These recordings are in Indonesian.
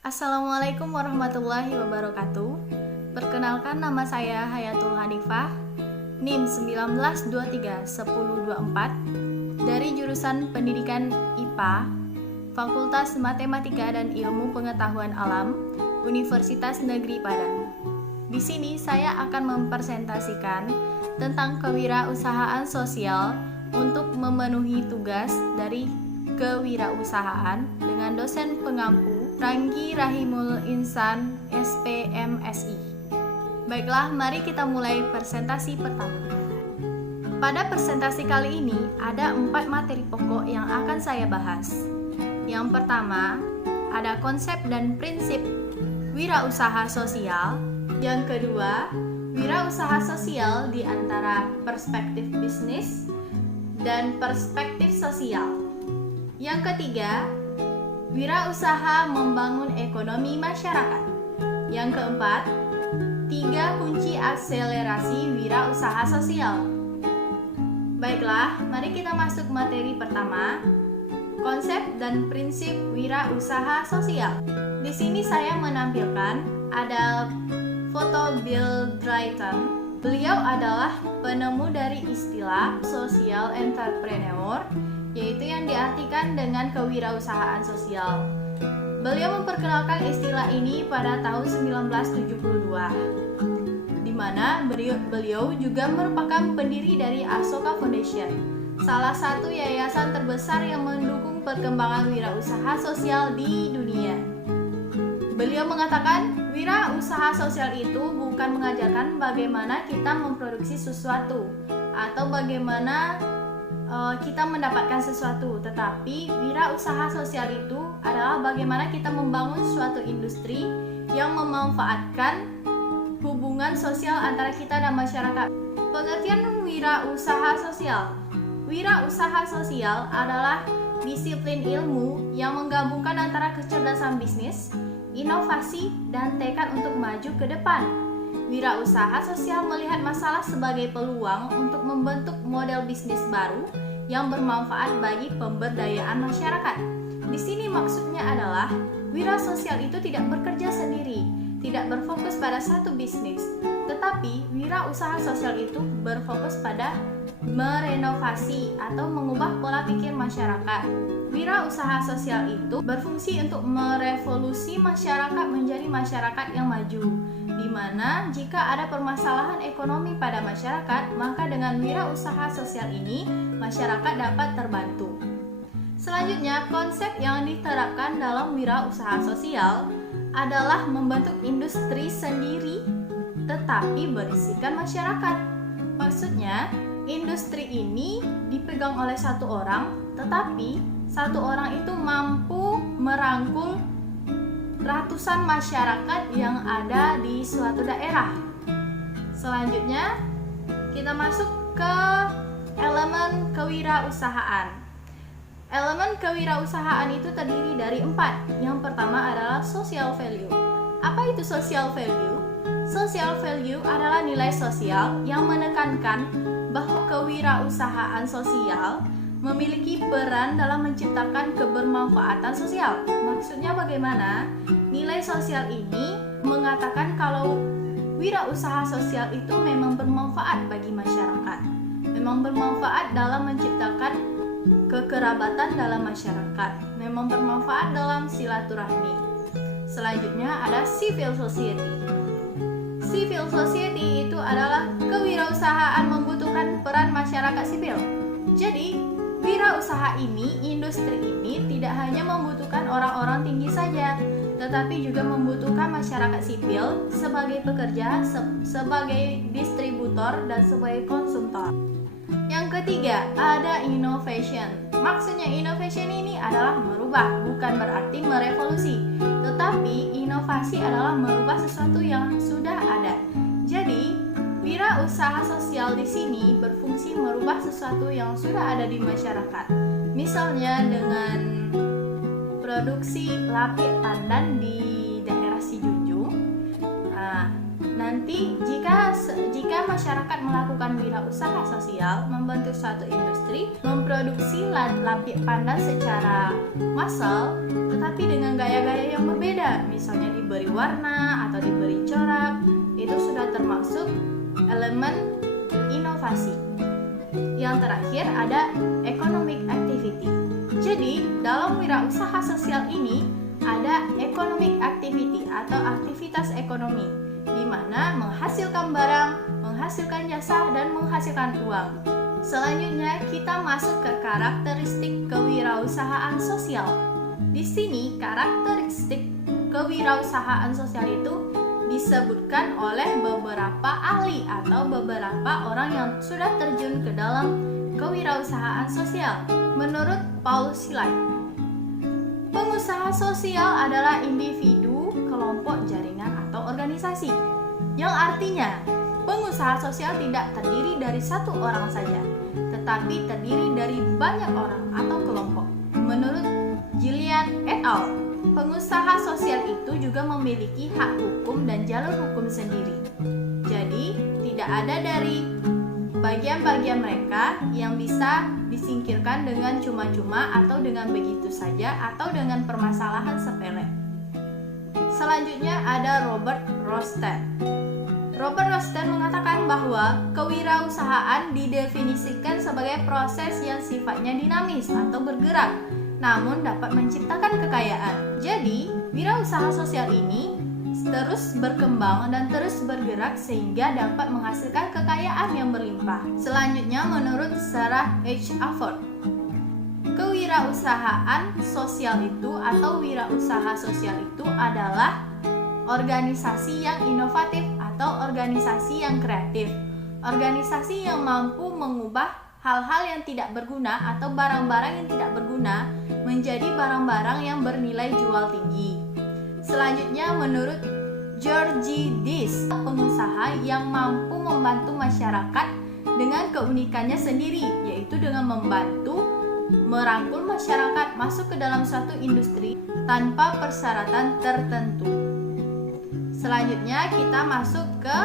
Assalamualaikum warahmatullahi wabarakatuh. Perkenalkan, nama saya Hayatul Hanifah, NIM 19231024 dari jurusan Pendidikan IPA, Fakultas Matematika dan Ilmu Pengetahuan Alam, Universitas Negeri Padang. Di sini saya akan mempresentasikan tentang kewirausahaan sosial untuk memenuhi tugas dari kewirausahaan dengan dosen pengampu Ranggi Rahimul Insan, SPMSI. Baiklah, mari kita mulai presentasi pertama. Pada presentasi kali ini ada 4 materi pokok yang akan saya bahas. Yang pertama, ada konsep dan prinsip wirausaha sosial. Yang kedua, wirausaha sosial di antara perspektif bisnis dan perspektif sosial. Yang ketiga, wirausaha membangun ekonomi masyarakat. Yang keempat, 3 kunci akselerasi wirausaha sosial. Baiklah, mari kita masuk materi pertama, konsep dan prinsip wirausaha sosial. Di sini saya menampilkan ada foto Bill Drayton. Beliau adalah penemu dari istilah social entrepreneur, yaitu yang diartikan dengan kewirausahaan sosial. Beliau memperkenalkan istilah ini pada tahun 1972, di mana beliau juga merupakan pendiri dari Asoka Foundation, salah satu yayasan terbesar yang mendukung perkembangan wirausaha sosial di dunia. Beliau mengatakan, wirausaha sosial itu bukan mengajarkan bagaimana kita memproduksi sesuatu atau bagaimana kita mendapatkan sesuatu, tetapi wirausaha sosial itu adalah bagaimana kita membangun suatu industri yang memanfaatkan hubungan sosial antara kita dan masyarakat. Pengertian wirausaha sosial. Wirausaha sosial adalah disiplin ilmu yang menggabungkan antara kecerdasan bisnis, inovasi, dan tekad untuk maju ke depan. Wirausaha sosial melihat masalah sebagai peluang untuk membentuk model bisnis baru yang bermanfaat bagi pemberdayaan masyarakat. Di sini maksudnya adalah wira sosial itu tidak bekerja sendiri, tidak berfokus pada satu bisnis, tetapi wirausaha sosial itu berfokus pada merenovasi atau mengubah pola pikir masyarakat. Wirausaha sosial itu berfungsi untuk merevolusi masyarakat menjadi masyarakat yang maju, di mana jika ada permasalahan ekonomi pada masyarakat, maka dengan wirausaha sosial ini masyarakat dapat terbantu. Selanjutnya, konsep yang diterapkan dalam wirausaha sosial adalah membentuk industri sendiri tetapi berisikan masyarakat. Maksudnya, industri ini dipegang oleh satu orang, tetapi satu orang itu mampu merangkul ratusan masyarakat yang ada di suatu daerah. Selanjutnya, kita masuk ke elemen kewirausahaan. Elemen kewirausahaan itu terdiri dari 4. Yang pertama adalah social value. Apa itu social value? Social value adalah nilai sosial yang menekankan bahwa kewirausahaan sosial memiliki peran dalam menciptakan kebermanfaatan sosial. Maksudnya bagaimana? Nilai sosial ini mengatakan kalau wirausaha sosial itu memang bermanfaat bagi masyarakat, memang bermanfaat dalam menciptakan kekerabatan dalam masyarakat, memang bermanfaat dalam silaturahmi. Selanjutnya ada civil society. Civil society itu adalah kewirausahaan membutuhkan peran masyarakat sipil. Jadi, wirausaha ini, industri ini tidak hanya membutuhkan orang-orang tinggi saja, tetapi juga membutuhkan masyarakat sipil sebagai pekerja, sebagai distributor, dan sebagai konsumtor. Yang ketiga, ada innovation. Maksudnya innovation ini adalah merubah, bukan berarti merevolusi, tetapi inovasi adalah merubah sesuatu yang sudah ada. Jadi, wirausaha sosial di sini berfungsi merubah sesuatu yang sudah ada di masyarakat. Misalnya dengan produksi lapik pandan di daerah Sijunjung. Nanti jika masyarakat melakukan wirausaha sosial, membentuk suatu industri, memproduksi lapik pandan secara massal, tetapi dengan gaya-gaya yang berbeda. berbeda, misalnya diberi warna atau diberi corak, itu sudah termasuk elemen inovasi. Yang terakhir ada economic activity. Jadi, dalam wirausaha sosial ini ada economic activity atau aktivitas ekonomi, di mana menghasilkan barang, menghasilkan jasa, dan menghasilkan uang. Selanjutnya, kita masuk ke karakteristik kewirausahaan sosial. Di sini, karakteristik kewirausahaan sosial itu disebutkan oleh beberapa ahli atau beberapa orang yang sudah terjun ke dalam kewirausahaan sosial. Menurut Paul Silay, pengusaha sosial adalah individu, kelompok, jaringan, atau organisasi. Yang artinya, pengusaha sosial tidak terdiri dari satu orang saja, tetapi terdiri dari banyak orang atau kelompok. Menurut Gillian et al., pengusaha sosial itu juga memiliki hak hukum dan jalur hukum sendiri. Jadi, tidak ada dari bagian-bagian mereka yang bisa disingkirkan dengan cuma-cuma atau dengan begitu saja atau dengan permasalahan sepele. Selanjutnya ada Robert Rothstein. Robert Rothstein mengatakan bahwa kewirausahaan didefinisikan sebagai proses yang sifatnya dinamis atau bergerak, namun dapat menciptakan kekayaan. Jadi, wirausaha sosial ini terus berkembang dan terus bergerak sehingga dapat menghasilkan kekayaan yang berlimpah. Selanjutnya, menurut Sarah H. Afford, kewirausahaan sosial itu atau wirausaha sosial itu adalah organisasi yang inovatif atau organisasi yang kreatif. Organisasi yang mampu mengubah hal-hal yang tidak berguna atau barang-barang yang tidak berguna menjadi barang-barang yang bernilai jual tinggi. Selanjutnya, menurut Georgie Diss, pengusaha yang mampu membantu masyarakat dengan keunikannya sendiri, yaitu dengan membantu merangkul masyarakat masuk ke dalam suatu industri tanpa persyaratan tertentu. Selanjutnya, kita masuk ke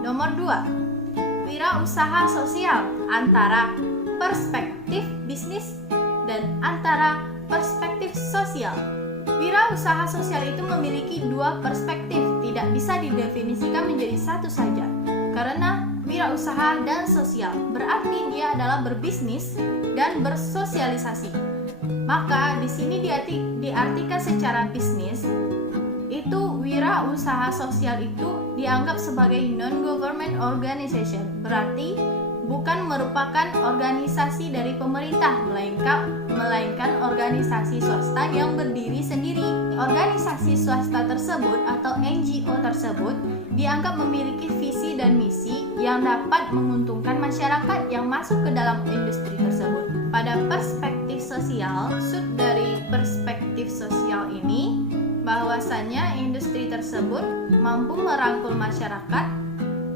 nomor 2. Wirausaha sosial antara perspektif bisnis dan antara perspektif sosial. Wirausaha sosial itu memiliki dua perspektif, tidak bisa didefinisikan menjadi satu saja. Karena wirausaha dan sosial berarti dia adalah berbisnis dan bersosialisasi. Maka di sini diartikan secara bisnis, itu wirausaha sosial itu dianggap sebagai non-government organization, berarti bukan merupakan organisasi dari pemerintah, melainkan organisasi swasta yang berdiri sendiri. Organisasi swasta tersebut atau NGO tersebut dianggap memiliki visi dan misi yang dapat menguntungkan masyarakat yang masuk ke dalam industri tersebut. Pada perspektif sosial, maksud dari perspektif sosial ini bahwasannya industri tersebut mampu merangkul masyarakat,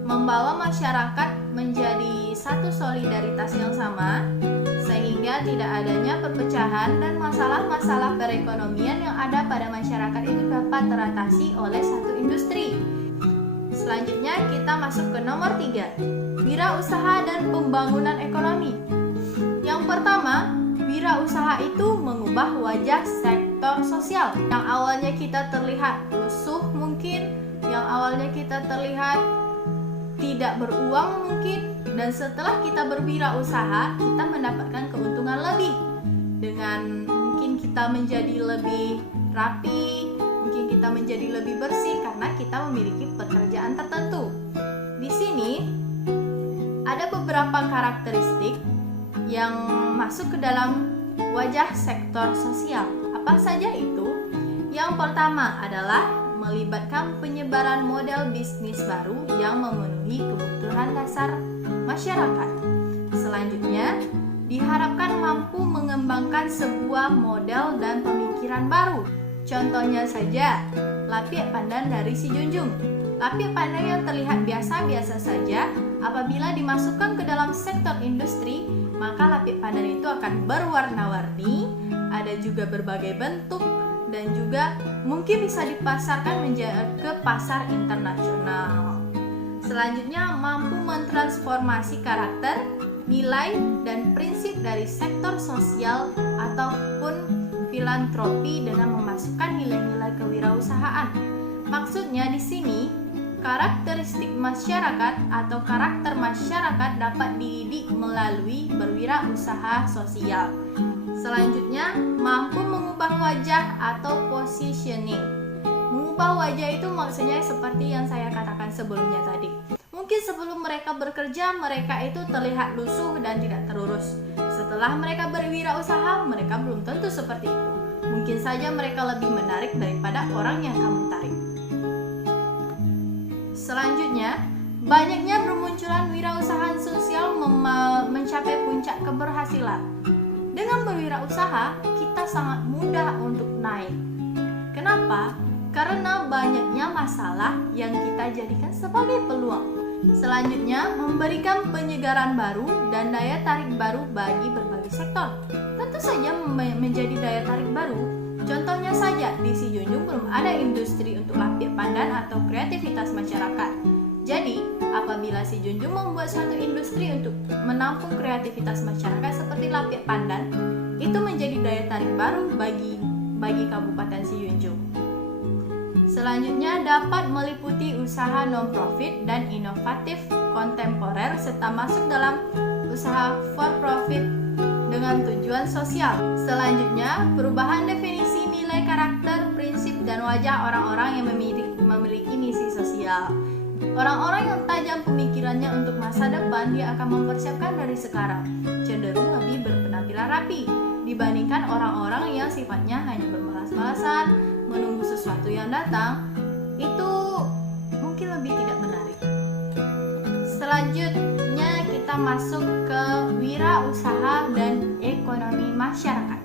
membawa masyarakat menjadi satu solidaritas yang sama, sehingga tidak adanya perpecahan dan masalah-masalah perekonomian yang ada pada masyarakat itu dapat teratasi oleh satu industri. Selanjutnya kita masuk ke nomor 3, wirausaha dan pembangunan ekonomi. Yang pertama, wirausaha itu mengubah wajah sektor sosial. Yang awalnya kita terlihat lusuh mungkin, yang awalnya kita terlihat tidak beruang mungkin, dan setelah kita berwirausaha, kita mendapatkan keuntungan lebih. Dengan mungkin kita menjadi lebih rapi, mungkin kita menjadi lebih bersih karena kita memiliki pekerjaan tertentu. Di sini ada beberapa karakteristik yang masuk ke dalam wajah sektor sosial. Apa saja itu? Yang pertama adalah melibatkan penyebaran model bisnis baru yang memenuhi kebutuhan dasar masyarakat. Selanjutnya, diharapkan mampu mengembangkan sebuah model dan pemikiran baru. Contohnya saja, Lapik Pandan dari Si Junjung. Lapik pandan yang terlihat biasa-biasa saja, apabila dimasukkan ke dalam sektor industri, maka lapik pandan itu akan berwarna-warni, ada juga berbagai bentuk, dan juga mungkin bisa dipasarkan ke pasar internasional. Selanjutnya, mampu mentransformasi karakter, nilai, dan prinsip dari sektor sosial ataupun filantropi dengan memasukkan nilai-nilai kewirausahaan kewirausahaan. Maksudnya di sini, karakteristik masyarakat atau karakter masyarakat dapat dididik melalui berwirausaha sosial. Selanjutnya, mampu mengubah wajah atau positioning. Mengubah wajah itu maksudnya seperti yang saya katakan sebelumnya tadi. Mungkin sebelum mereka bekerja, mereka itu terlihat lusuh dan tidak terurus. Setelah mereka berwirausaha, mereka belum tentu seperti itu. Mungkin saja mereka lebih menarik daripada orang yang kamu tarik. Selanjutnya, banyaknya bermunculan wirausaha sosial mencapai puncak keberhasilan. Dengan berwirausaha, kita sangat mudah untuk naik. Kenapa? Karena banyaknya masalah yang kita jadikan sebagai peluang. Selanjutnya, memberikan penyegaran baru dan daya tarik baru bagi berbagai sektor. Tentu saja menjadi daya tarik baru. Contohnya saja, di Si Junjung belum ada industri untuk lapiak pandan atau kreativitas masyarakat. Jadi, apabila Si Junjung membuat suatu industri untuk menampung kreativitas masyarakat seperti lapiak pandan, itu menjadi daya tarik baru bagi Kabupaten Si Junjung. Selanjutnya, dapat meliputi usaha non-profit dan inovatif kontemporer serta masuk dalam usaha for-profit dengan tujuan sosial. Selanjutnya, perubahan definisi nilai karakter, prinsip, dan wajah orang-orang yang memiliki misi sosial. Orang-orang yang tajam pemikirannya untuk masa depan, dia akan mempersiapkan dari sekarang, cenderung lebih berpenampilan rapi dibandingkan orang-orang yang sifatnya hanya bermalas-malasan menunggu sesuatu yang datang. Itu mungkin lebih tidak menarik. Selanjutnya kita masuk ke wirausaha dan ekonomi masyarakat.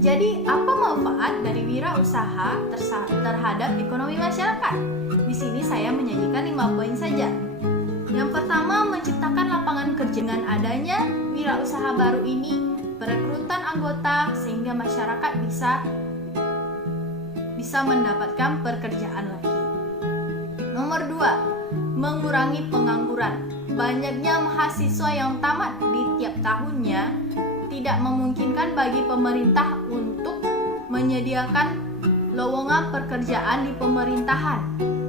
Jadi, apa manfaat dari wirausaha terhadap ekonomi masyarakat? Di sini saya menyajikan 5 poin saja. Yang pertama, menciptakan lapangan kerja. Dengan adanya wirausaha baru ini, perekrutan anggota sehingga masyarakat bisa mendapatkan pekerjaan lagi. Nomor 2, mengurangi pengangguran. Banyaknya mahasiswa yang tamat di tiap tahunnya tidak memungkinkan bagi pemerintah untuk menyediakan lowongan pekerjaan di pemerintahan.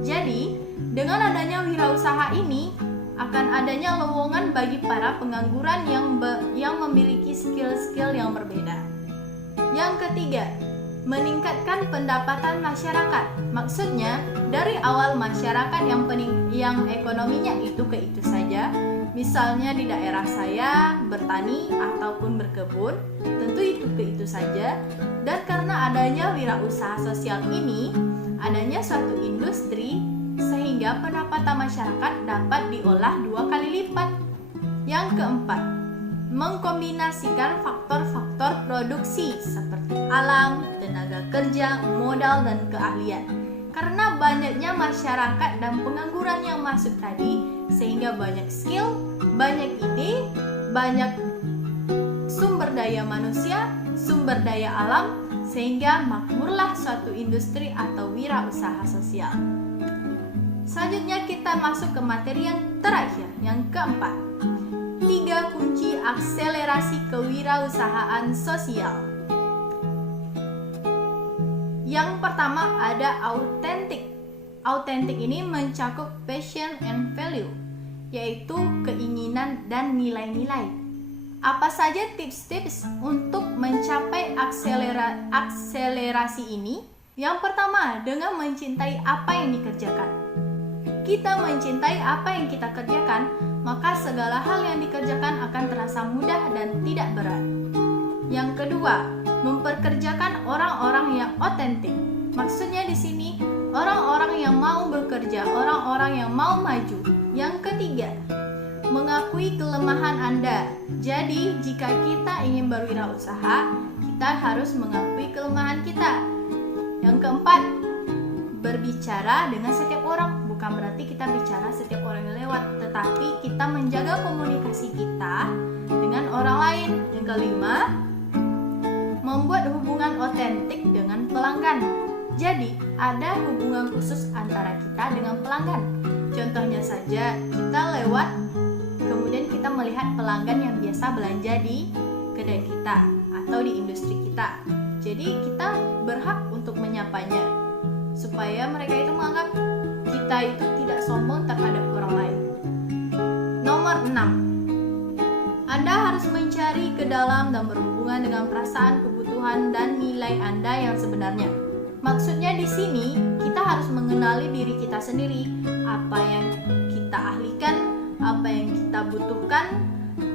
Jadi, dengan adanya wirausaha ini, akan adanya lowongan bagi para pengangguran yang memiliki skill-skill yang berbeda. Yang ketiga, meningkatkan pendapatan masyarakat. Maksudnya, dari awal masyarakat yang ekonominya itu saja. Misalnya di daerah saya bertani ataupun berkebun, tentu itu saja. Dan karena adanya wirausaha sosial ini, adanya suatu industri sehingga pendapatan masyarakat dapat diolah 2 kali lipat. Yang keempat, mengkombinasikan faktor-faktor produksi seperti alam, tenaga kerja, modal, dan keahlian. Karena banyaknya masyarakat dan pengangguran yang masuk tadi, sehingga banyak skill, banyak ide, banyak sumber daya manusia, sumber daya alam, sehingga makmurlah suatu industri atau wirausaha sosial. Selanjutnya kita masuk ke materi yang terakhir, yang keempat. 3 kunci akselerasi kewirausahaan sosial. Yang pertama ada autentik. Autentik ini mencakup passion and value, yaitu keinginan dan nilai-nilai. Apa saja tips-tips untuk mencapai akselerasi ini? Yang pertama, dengan mencintai apa yang dikerjakan. Kita mencintai apa yang kita kerjakan, maka segala hal yang dikerjakan akan terasa mudah dan tidak berat. Yang kedua, memperkerjakan orang-orang yang otentik. Maksudnya di sini orang-orang yang mau bekerja, orang-orang yang mau maju. Yang ketiga, mengakui kelemahan Anda. Jadi, jika kita ingin berwirausaha, kita harus mengakui kelemahan kita. Yang keempat, berbicara dengan setiap orang. Bukan berarti kita bicara setiap orang yang lewat, tetapi kita menjaga komunikasi kita dengan orang lain. Yang kelima, membuat hubungan otentik dengan pelanggan. Jadi, ada hubungan khusus antara kita dengan pelanggan. Contohnya saja, kita lewat, kemudian kita melihat pelanggan yang biasa belanja di kedai kita atau di industri kita. Jadi, kita berhak untuk menyapanya supaya mereka itu menganggap kita itu tidak sombong terhadap orang lain. Nomor 6. Anda harus mencari ke dalam dan berhubungan dengan perasaan, kebutuhan, dan nilai Anda yang sebenarnya. Maksudnya di sini kita harus mengenali diri kita sendiri, apa yang kita ahlikan, apa yang kita butuhkan,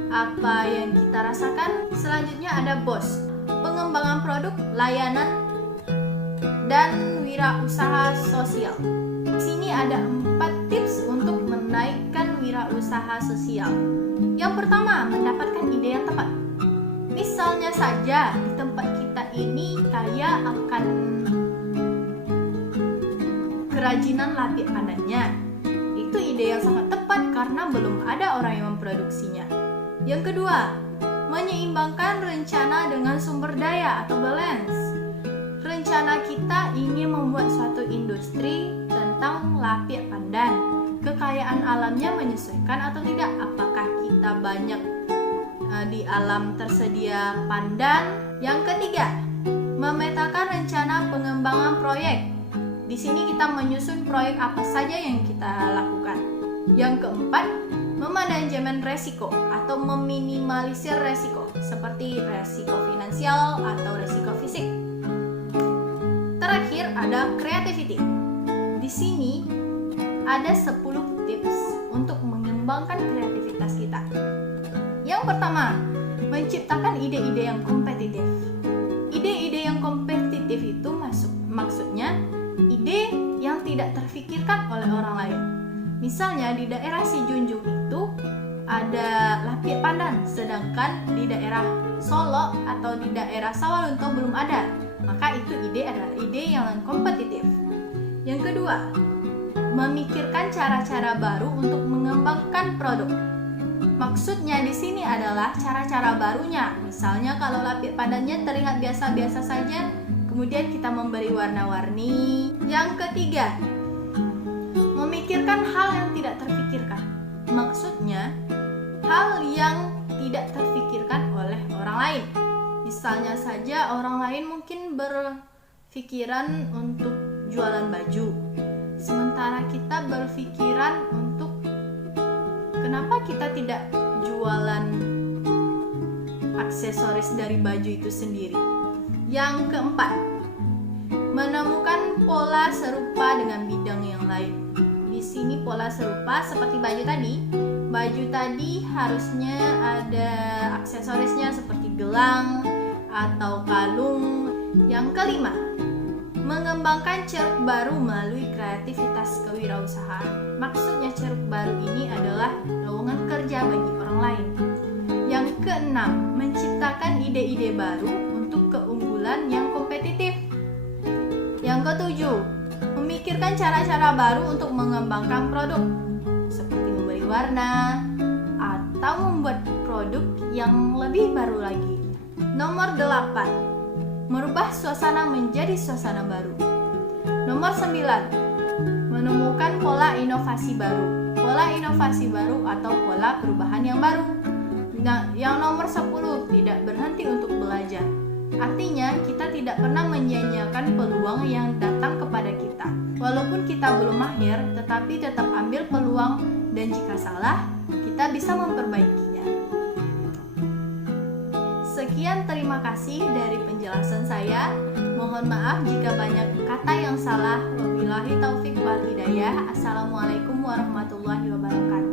apa yang kita rasakan. Selanjutnya ada BOS, pengembangan produk, layanan, dan wirausaha sosial. Di sini ada 4 tips untuk menaikkan wirausaha sosial. Yang pertama, mendapatkan ide yang tepat. Misalnya saja di tempat kita ini kaya akan kerajinan lapis pandannya. Itu ide yang sangat tepat karena belum ada orang yang memproduksinya. Yang kedua, menyeimbangkan rencana dengan sumber daya atau balance. Rencana kita ingin membuat suatu industri tentang lapis pandan. Kekayaan alamnya menyesuaikan atau tidak? Apakah kita banyak di alam tersedia pandan? Yang ketiga, memetakan rencana pengembangan proyek. Di sini kita menyusun proyek apa saja yang kita lakukan. Yang keempat, memanajemen resiko atau meminimalisir resiko, seperti resiko finansial atau resiko fisik. Terakhir ada creativity. Di sini ada 10 tips untuk mengembangkan kreativitas kita. Yang pertama, menciptakan ide-ide yang kompetitif. Ide-ide yang kompetitif itu maksudnya ide yang tidak terfikirkan oleh orang lain. Misalnya di daerah Sijunjung itu ada lapis pandan, sedangkan di daerah Solo atau di daerah Sawalunto belum ada. Maka itu ide adalah ide yang kompetitif. Yang kedua, memikirkan cara-cara baru untuk mengembangkan produk. Maksudnya di sini adalah cara-cara barunya. Misalnya kalau lapis pandannya terlihat biasa-biasa saja, kemudian kita memberi warna-warni. Yang ketiga, memikirkan hal yang tidak terfikirkan. Maksudnya, hal yang tidak terfikirkan oleh orang lain. Misalnya saja orang lain mungkin berpikiran untuk jualan baju, sementara kita berpikiran untuk kenapa kita tidak jualan aksesoris dari baju itu sendiri. Yang keempat, menemukan pola serupa dengan bidang yang lain. Di sini pola serupa seperti baju tadi. Baju tadi harusnya ada aksesorisnya seperti gelang atau kalung. Yang kelima, mengembangkan ceruk baru melalui kreativitas kewirausahaan. Maksudnya ceruk baru ini adalah lowongan kerja bagi orang lain. Yang keenam, menciptakan ide-ide baru untuk keunggulan yang kompetitif. Yang ketujuh, memikirkan cara-cara baru untuk mengembangkan produk, seperti memberi warna atau membuat produk yang lebih baru lagi. Nomor 8, merubah suasana menjadi suasana baru. Nomor 9, menemukan pola inovasi baru. Pola inovasi baru atau pola perubahan yang baru. Nah, yang nomor 10, tidak berhenti untuk belajar. Artinya, kita tidak pernah menyia-nyiakan peluang yang datang kepada kita. Walaupun kita belum mahir, tetapi tetap ambil peluang, dan jika salah, kita bisa memperbaikinya. Sekian, terima kasih dari penjelasan saya. Mohon maaf jika banyak kata yang salah. Wabillahi taufik wal hidayah. Assalamualaikum warahmatullahi wabarakatuh.